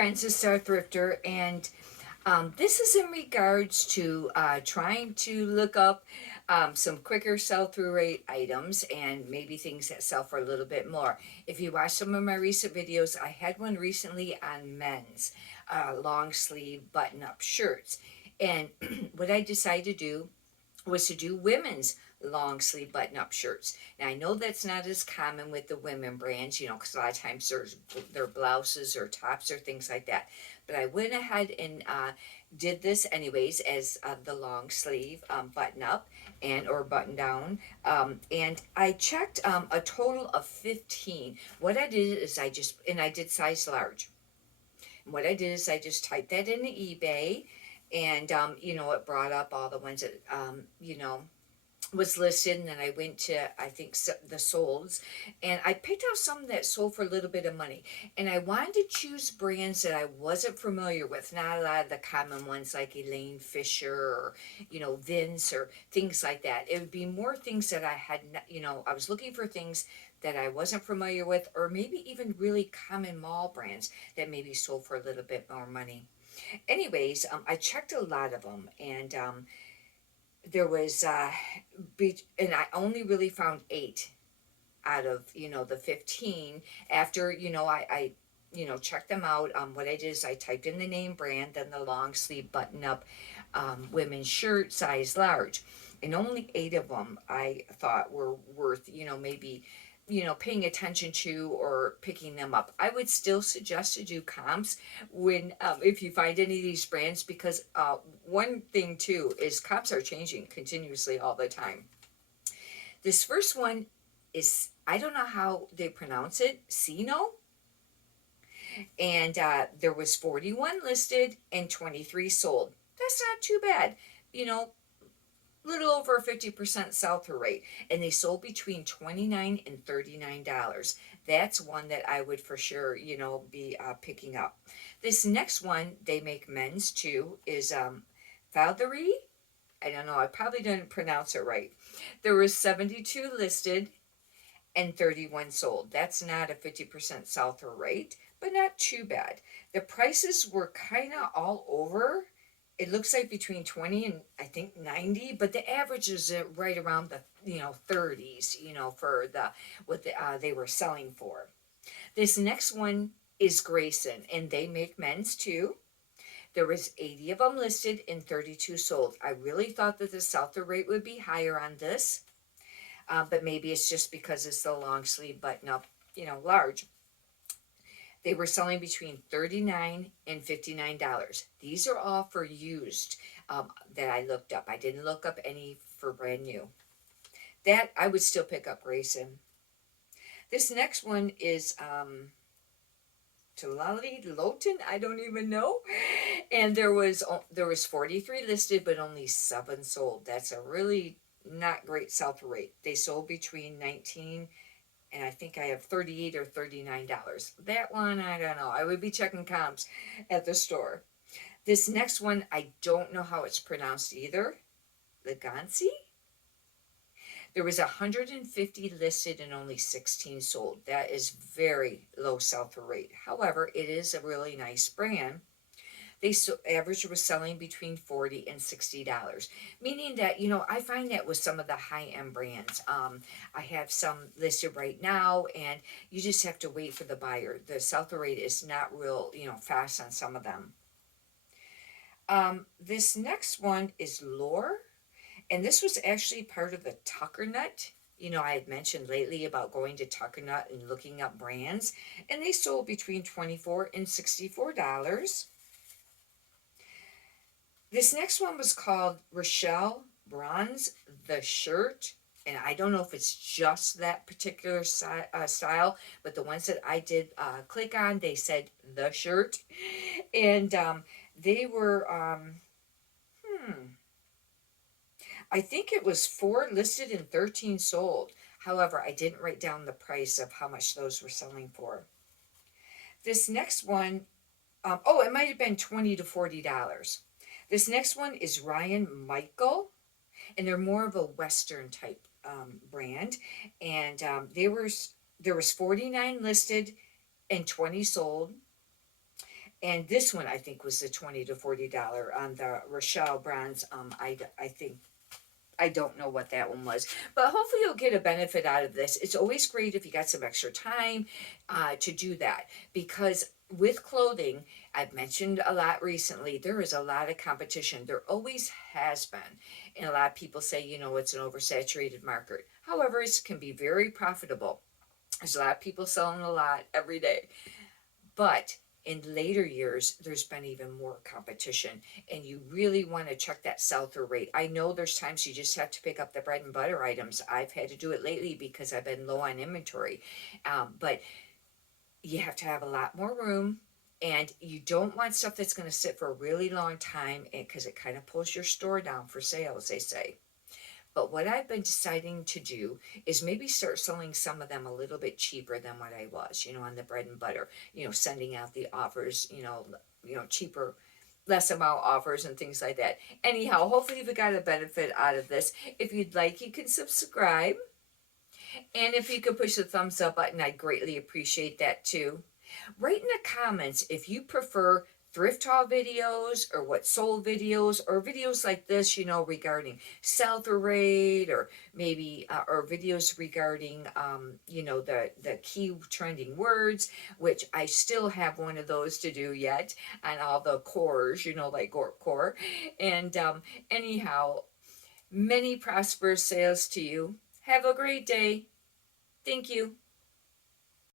friends, it's our thrifter, and this is in regards to trying to look up some quicker sell-through rate items and maybe things that sell for a little bit more. If you watch some of my recent videos, I had one recently on men's long sleeve button-up shirts, and what I decided to do was to do women's long sleeve button up shirts. Now I know that's not as common with the women brands, because a lot of times there's their blouses or tops or things like that. But I went ahead and did this anyways as the long sleeve button up and or button down, and I checked a total of 15. What I did is I did size large. And what I did is I just typed that into eBay, and it brought up all the ones that was listed, and then I went to, I think, the solds, and I picked out some that sold for a little bit of money. And I wanted to choose brands that I wasn't familiar with, not a lot of the common ones like Elaine Fisher or Vince or things like that. It would be more things that I had I was looking for things that I wasn't familiar with, or maybe even really common mall brands that maybe sold for a little bit more money. Anyways, I checked a lot of them, and there was and I only really found 8 out of the 15. After I checked them out. What I did is I typed in the name brand, then the long sleeve button up women's shirt, size large, and only 8 of them I thought were worth maybe paying attention to or picking them up. I would still suggest to do comps when if you find any of these brands, because one thing too is comps are changing continuously all the time. This first one is, I don't know how they pronounce it, Sino, and there was 41 listed and 23 sold. That's not too bad. You know, little over a 50% sell-through rate, and they sold between $29 and $39. That's one that I would for sure be picking up. This next one, they make men's too, is THRU. I don't know, I probably didn't pronounce it right. There were 72 listed and 31 sold. That's not a 50% sell-through rate, but not too bad. The prices were kind of all over. It looks like between 20 and I think 90, but the average is right around the 30s, for what they were selling for. This next one is Grayson, and they make men's too. There was 80 of them listed and 32 sold. I really thought that the sell-through rate would be higher on this, but maybe it's just because it's the long sleeve button up, large. They were selling between $39 and $59. These are all for used that I looked up. I didn't look up any for brand new. That I would still pick up Grayson. This next one is Tulali Lotan, I don't even know. And there was 43 listed, but only 7 sold. That's a really not great sell-through rate. They sold between 19 and I think I have $38 or $39. That one, I don't know. I would be checking comps at the store. This next one, I don't know how it's pronounced either. Legancy? There was 150 listed and only 16 sold. That is very low sell-through rate. However, it is a really nice brand. They average was selling between $40 and $60, meaning that I find that with some of the high-end brands. I have some listed right now, and you just have to wait for the buyer. The sell-through rate is not real fast on some of them. This next one is Lore, and this was actually part of the Tucker Nut. I had mentioned lately about going to Tucker Nut and looking up brands, and they sold between $24 and $64. This next one was called Rochelle Bronze, the shirt. And I don't know if it's just that particular style, but the ones that I did click on, they said the shirt. And they were, I think it was 4 listed and 13 sold. However, I didn't write down the price of how much those were selling for. This next one, it might have been $20 to $40. This next one is Ryan Michael, and they're more of a Western type brand. And there was 49 listed and 20 sold. And this one I think was the $20 to $40 on the Rochelle bronze. I think I don't know what that one was, but hopefully you'll get a benefit out of this. It's always great if you got some extra time to do that, because with clothing, I've mentioned a lot recently, there is a lot of competition. There always has been. And a lot of people say, it's an oversaturated market. However, it can be very profitable. There's a lot of people selling a lot every day. But in later years, there's been even more competition, and you really want to check that sell through rate. I know there's times you just have to pick up the bread and butter items. I've had to do it lately because I've been low on inventory. But you have to have a lot more room, and you don't want stuff that's going to sit for a really long time because it kind of pulls your store down for sales, they say. But what I've been deciding to do is maybe start selling some of them a little bit cheaper than what I was, on the bread and butter, sending out the offers, cheaper, less amount offers and things like that. Anyhow, hopefully you've got a benefit out of this. If you'd like, you can subscribe. And if you could push the thumbs up button, I'd greatly appreciate that too. Write in the comments if you prefer thrift haul videos or what sold videos, or videos like this, regarding sell through rate, or maybe or videos regarding the key trending words, which I still have one of those to do yet, on all the cores, like Gorp Core. And anyhow, many prosperous sales to you. Have a great day. Thank you.